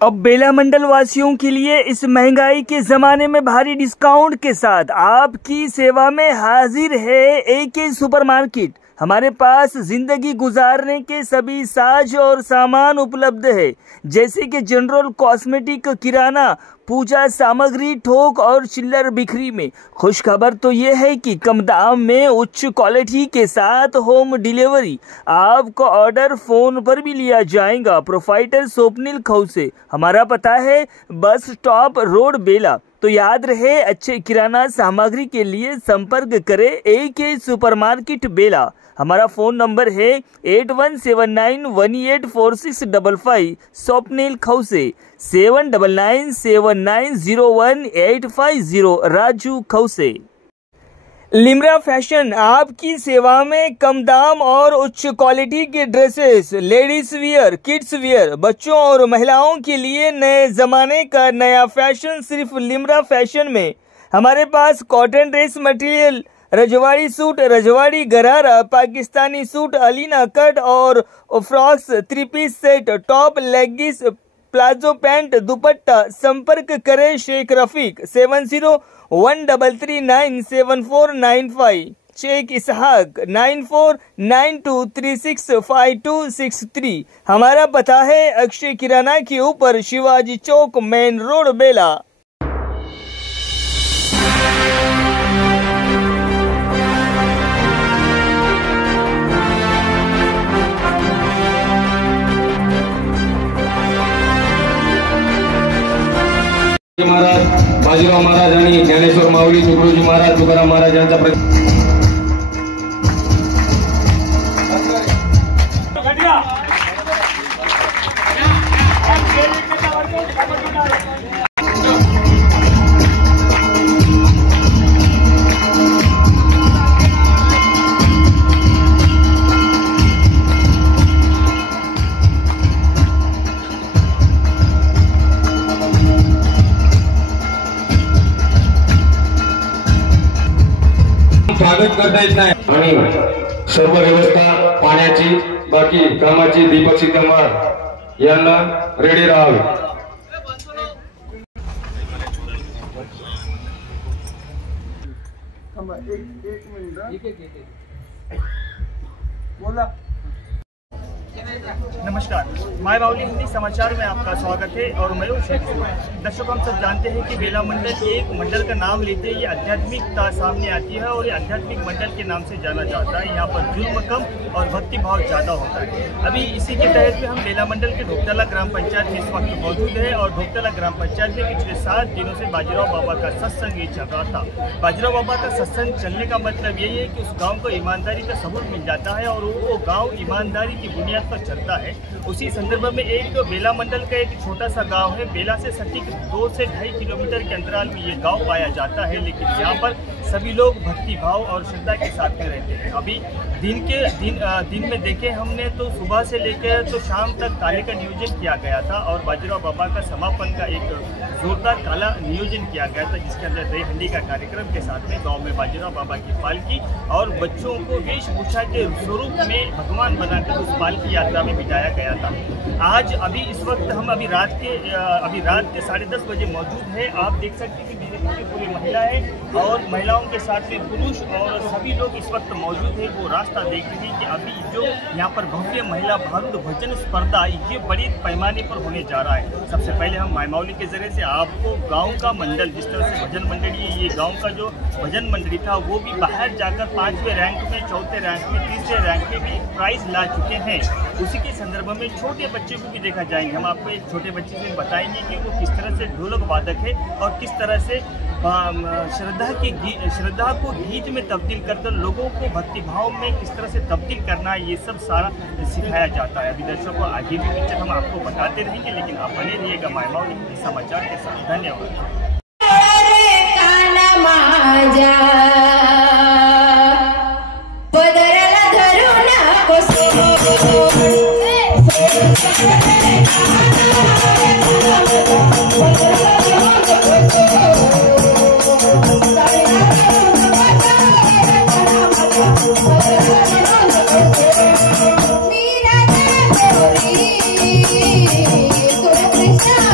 अब बेला मंडल वासियों के लिए इस महंगाई के जमाने में भारी डिस्काउंट के साथ आपकी सेवा में हाजिर है एके सुपरमार्केट। हमारे पास जिंदगी गुजारने के सभी साज और सामान उपलब्ध है, जैसे कि जनरल कॉस्मेटिक, किराना, पूजा सामग्री, थोक और चिल्लर बिक्री में। खुश खबर तो ये है कि कम दाम में उच्च क्वालिटी के साथ होम डिलीवरी। आपका ऑर्डर फोन पर भी लिया जाएगा। प्रोफाइटर स्वप्निल खौसे। हमारा पता है बस स्टॉप रोड बेला। तो याद रहे, अच्छे किराना सामग्री के लिए संपर्क करें एके सुपरमार्केट बेला। हमारा फ़ोन नंबर है 8179184655। स्वप्निल खौसे 7997901850। राजू खौसे। लिम्रा फैशन आपकी सेवा में कम दाम और उच्च क्वालिटी के dresses, ladies wear, kids wear, बच्चों और महिलाओं के लिए नए जमाने का नया फैशन सिर्फ लिम्रा फैशन में। हमारे पास कॉटन ड्रेस मटेरियल, रजवाड़ी सूट, रजवाड़ी गरारा, पाकिस्तानी सूट, अलीना कट और frocks, 3 piece set, top, leggings, palazzo pant, dupatta. संपर्क करें शेख रफीक 7013397495। शेख इसहाक 9492365263। हमारा पता है अक्षय किराना के ऊपर, शिवाजी चौक, मेन रोड, बेला। महाराज, बाजीराव महाराज आणि ज्ञानेश्वर माऊली, तुकडोजी महाराज, तुकाराम महाराज यांचा स्वागत करता येत नाही आणि सर्व व्यवस्था पाण्याची, बाकी कामाची दीपक सिद्धमार यांना रेडी राहावे। एक मिनिट बोला। नमस्कार, माय बावली हिंदी समाचार में आपका स्वागत है और मैं हूं शेख। दर्शकों, हम सब जानते हैं कि बेला मंडल एक मंडल का नाम लेते ही आध्यात्मिकता सामने आती है और ये आध्यात्मिक मंडल के नाम से जाना जाता है। यहाँ पर जुल्म कम और भक्ति भाव ज़्यादा होता है। अभी इसी के तहत में हम बेला मंडल के ढोकतला ग्राम पंचायत में इस वक्त मौजूद है और ढोकतला ग्राम पंचायत में पिछले 7 दिनों से बाजीराव बाबा का सत्संग ये चल रहा था। बाजीराव बाबा का सत्संग चलने का मतलब यही है कि उस गाँव को ईमानदारी का सबूत मिल जाता है और वो गाँव ईमानदारी की बुनियाद पर चलता है। उसी संदर्भ में एक बेला मंडल का एक छोटा सा गांव है। बेला से सटीक 2 से 2.5 किलोमीटर के अंतराल में ये गांव पाया जाता है, लेकिन यहाँ पर सभी लोग भक्ति भाव और श्रद्धा के साथ में रहते हैं। अभी दिन में देखे हमने तो सुबह से लेकर तो शाम तक काले का नियोजन किया गया था और बाजीराव बाबा का समापन का एक जोरदार काला नियोजन किया गया था, जिसके अंदर दही हंडी का कार्यक्रम के साथ में गाँव में बाजीराव बाबा की पालकी और बच्चों को वेशभूषा के स्वरूप में भगवान बनाकर उस पालकी यात्रा में बिताया गया था। आज अभी इस वक्त हम अभी रात के 10:30 बजे मौजूद है। आप देख सकते हैं कि मेरे पीछे पूरी महिला है और महिलाओं के साथ में पुरुष और सभी लोग इस वक्त मौजूद है। वो रास्ता देख रहे हैं कि अभी जो यहाँ पर भव्य महिला भारूद भजन स्पर्धा ये बड़ी पैमाने पर होने जा रहा है। सबसे पहले हम मायमावली के जरिए से आपको गाँव का मंडल, जिस तरह से भजन मंडली है, ये गाँव का जो भजन मंडली था वो भी बाहर जाकर 5वें रैंक में, 4थे रैंक में, 3रे रैंक में भी प्राइज ला चुके हैं। उसी के संदर्भ में छोटे बच्चे को भी देखा जाएंगे। हम आपको एक छोटे बच्चे से बताएंगे कि वो किस तरह से ढोलक वादक है और किस तरह से श्रद्धा को गीत में तब्दील करकर लोगों को भक्ति भाव में किस तरह से तब्दील करना है, ये सब सारा सिखाया जाता है। अभी दर्शकों, आगे भी पिक्चर हम आपको बताते रहेंगे, लेकिन आप बने रहिएगा माय बावली हिंदी समाचार के साथ। धन्यवाद। Mira,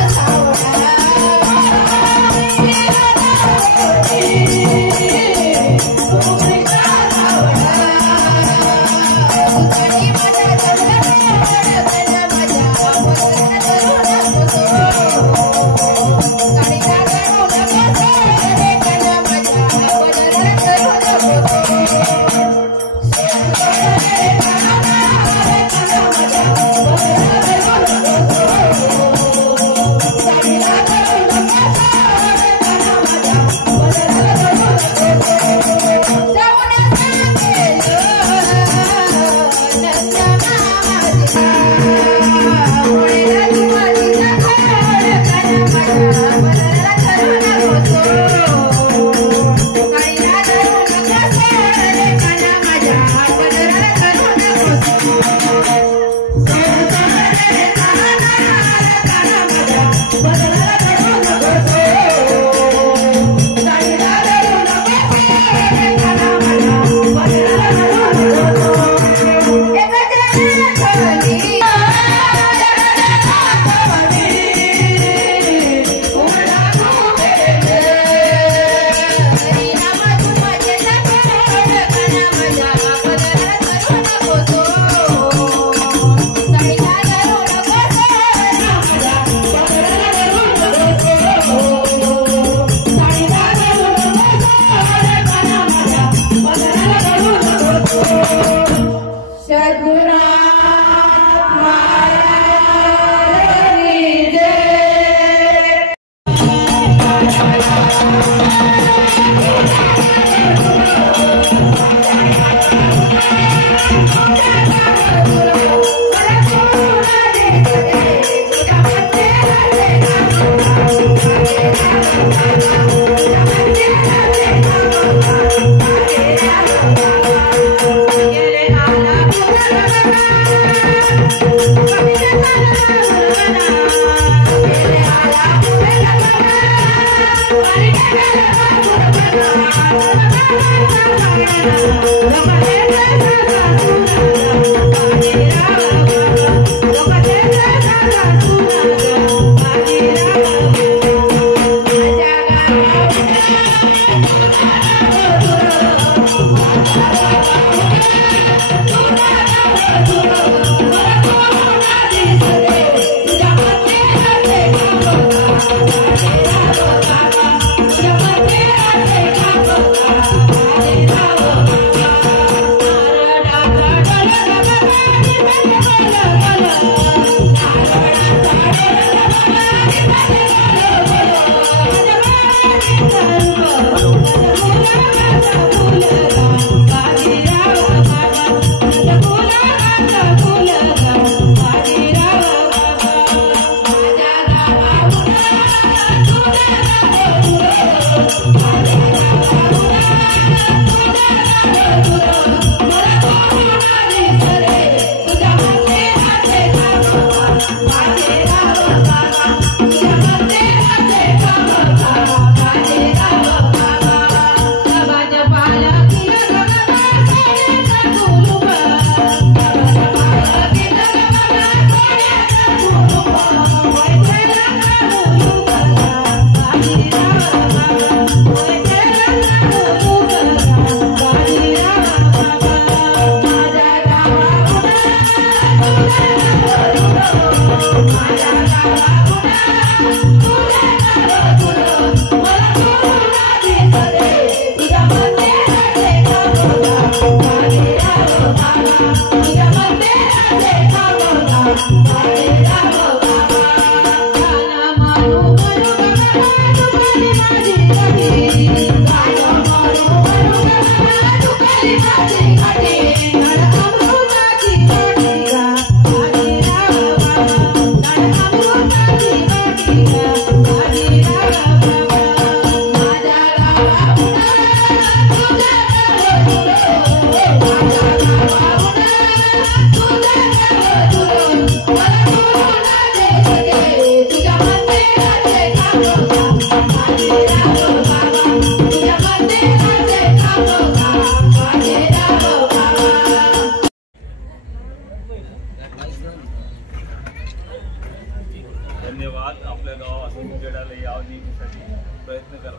धन्यवाद. आपल्या गावात क्रीडाला यावं नेहमीसाठी प्रयत्न करा.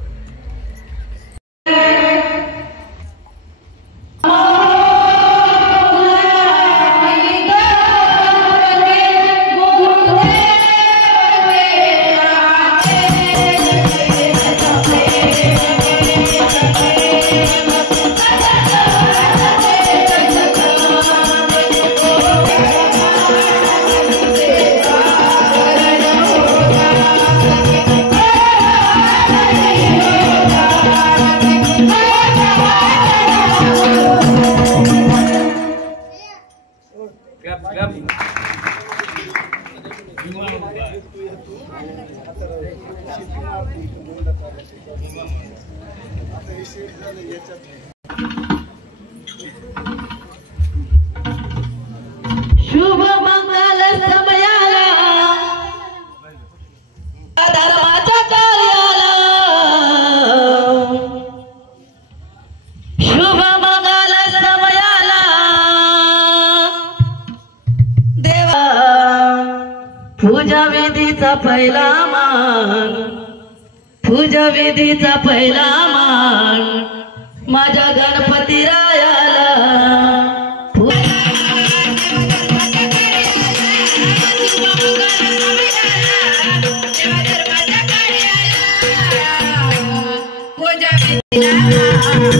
शुभ मंगल समयाला धर्माच्या कार्याला शुभ मंगल समयाला देवा पूजा विधीचा पहिला मान पूजा विधीचा पहिला मान माझ्या गणपती रायाला पूजा विधीचा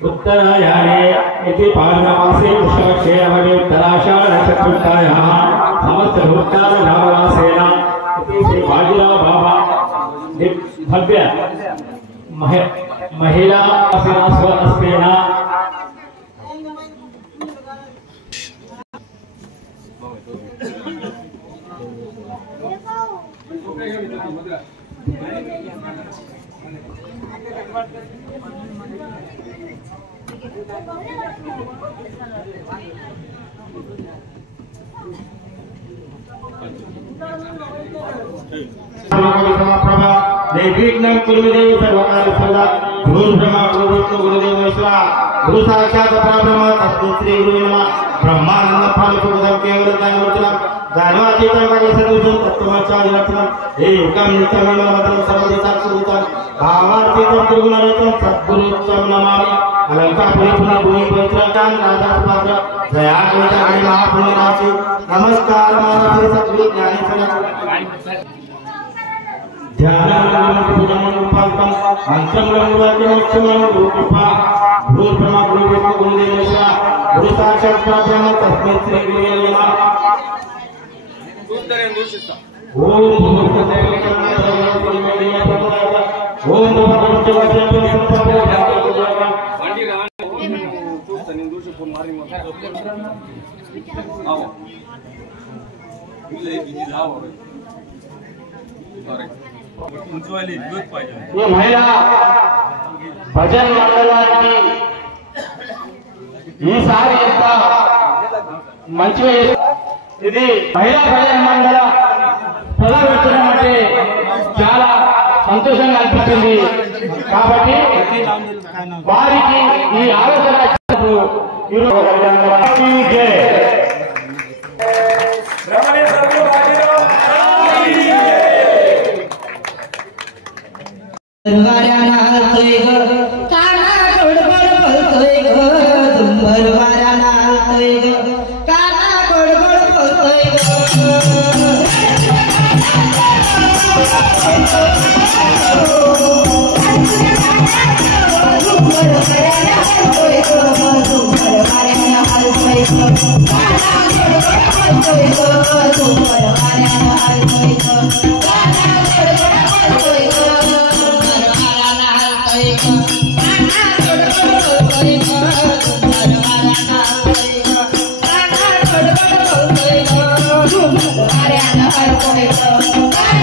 उत्तरायणे इति पार्णमासे वृषभक्षे अवधि उत्तराषाढ़ नक्षत्रयुक्तायाः समस्तभूतान नामवासेन इति श्री बाजीराव बाबा भव्य महिला स्वस्तेन निर्विघ्नं कुरुदेव सर्वकार्य सर्वदा गुरु ब्रह्मा गुरु विष्णु गुरुदेव महेश्वर गुरु साक्षात् परब्रह्म तस्मै श्री गुरुवे नमः ब्रह्मानंद फलप्रदं केवलं ज्ञानवर्धनं ज्ञानातीतं कालसदृशं तत्त्वमचार्यरत्नं एकं नित्यमेवमतं सर्वदेशात्सुतं भावातीतं त्रिगुणरहितं सद्गुरुं नमामि अलंकारपुरीपुर भूमि पवित्रकां राधापात्र जयाकविता महापुण्यराशि नमस्कार मानसे सद्गुरु ज्ञानेश्वर ध्यानं पूजनं उपासनं मंत्रं वाक्यमक्षमं गुरुकृपा गुरु ब्रह्मा गुरु विष्णु गुरुदेव महेश्वर गुरु साक्षात् परब्रह्म तस्मै श्री गुरुवे नमः ओम ओम ये महिला भजन मंडलाనికి ఈసారి ఎంత మంచిగా ఇది మహిళా భజన మండల ప్రదర్శించడం అంటే చాలా సంతోషంగా అనిపిస్తుంది కాబట్టి వారికి ఈ ఆలోచన Thank you.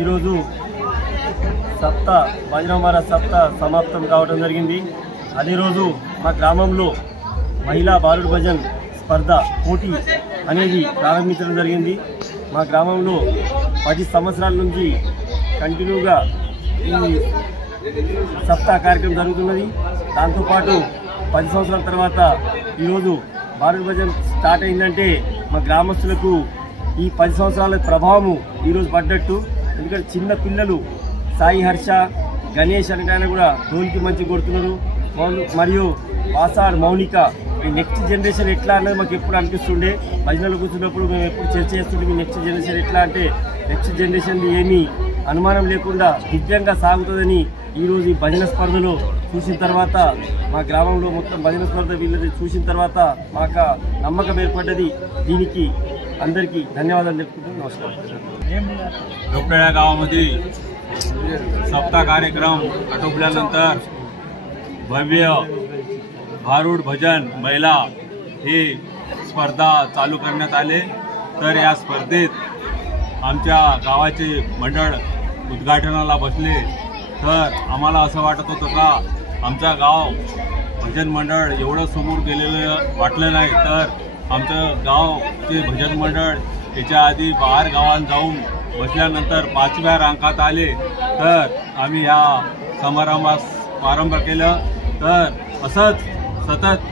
ఈరోజు సప్తా వజ్రమాల సప్తా సమాప్తం కావడం జరిగింది. అదే రోజు మా గ్రామంలో మహిళా బాలుడు భజన్ స్పర్ధ పోటీ అనేది ప్రారంభించడం జరిగింది. మా గ్రామంలో 10 సంవత్సరాల నుంచి కంటిన్యూగా ఈ సప్తా కార్యక్రమం జరుగుతున్నది. దాంతోపాటు 10 సంవత్సరాల తర్వాత ఈరోజు బాలుడు భజన్ స్టార్ట్ అయిందంటే మా గ్రామస్తులకు ఈ 10 సంవత్సరాల ప్రభావము ఈరోజు పడ్డట్టు. ఎందుకంటే చిన్న పిల్లలు సాయి హర్ష, గణేష్ అనగానే కూడా డోల్కి మంచి కొడుతున్నారు. మరియు వాసాడ్, మౌనిక ఈ నెక్స్ట్ జనరేషన్ ఎట్లా అన్నది మాకు ఎప్పుడు అనిపిస్తుండే. భజనలు కూర్చున్నప్పుడు మేము ఎప్పుడు చర్చ చేస్తుంటే మీ నెక్స్ట్ జనరేషన్ ఎట్లా అంటే నెక్స్ట్ జనరేషన్ ఏమీ అనుమానం లేకుండా దివ్యంగా సాగుతుందని ఈరోజు ఈ భజన స్పర్ధలో చూసిన తర్వాత మా గ్రామంలో మొత్తం భజన స్పర్ధ వీళ్ళది చూసిన తర్వాత మాకు నమ్మకం ఏర్పడ్డది. దీనికి అందరికీ धन्यवाद देतो. नमस्कार. रोपड्या गावामध्ये सप्ताह कार्यक्रम आटोपल्यानंतर भव्य भारूड भजन महिला ही स्पर्धा चालू करण्यात आले. तर या स्पर्धेत आमच्या गावाचे मंडळ उद्घाटनाला बसले. तर आम्हाला असं वाटत होतं का आमचं गाव भजन मंडळ एवढं समोर गेलेलं वाटलं नाही. तर आमचं गावचे भजन मंडळ याच्या आधी बाहेर गावात जाऊन बसल्यानंतर 5व्या रांकात आले. तर आम्ही या समारंभास प्रारंभ केलं. तर असंच सतत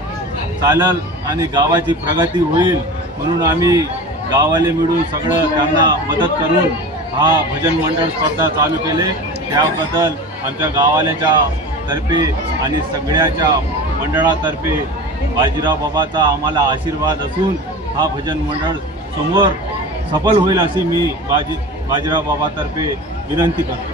चालल आणि गावाची प्रगती होईल म्हणून आम्ही गावाले मिळून सगळं त्यांना मदत करून हा भजन मंडळ स्पर्धा चालू केले. त्याबद्दल आमच्या गावाल्याच्या तर्फे आणि सगळ्याच्या मंडळातर्फे बाजीराव बाबाचा आम्हाला आशीर्वाद असून हा भजन मंडळ समोर सफल होईल अशी मी बाजीराव बाबातर्फे विनंती करतो.